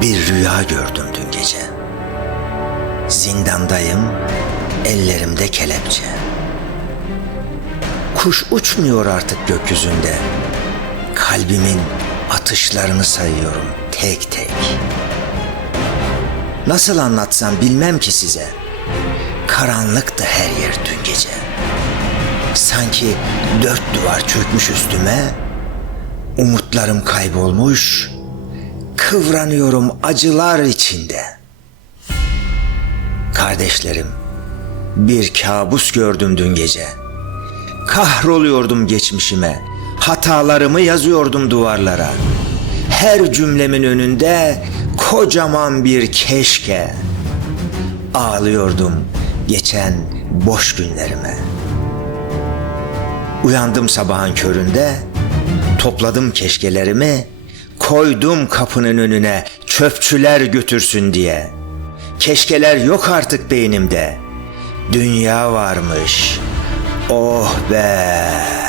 Bir rüya gördüm dün gece. Zindandayım, ellerimde kelepçe. Kuş uçmuyor artık gökyüzünde. Kalbimin atışlarını sayıyorum tek tek. Nasıl anlatsam bilmem ki size. Karanlıktı her yer dün gece. Sanki dört duvar çökmüş üstüme. Umutlarım kaybolmuş. Kıvranıyorum acılar içinde. Kardeşlerim, bir kabus gördüm dün gece. Kahroluyordum geçmişime. Hatalarımı yazıyordum duvarlara. Her cümlemin önünde kocaman bir keşke. Ağlıyordum geçen boş günlerime. Uyandım sabahın köründe, topladım keşkelerimi, koydum kapının önüne çöpçüler götürsün diye. Keşkeler yok artık beynimde. Dünya varmış. Oh be.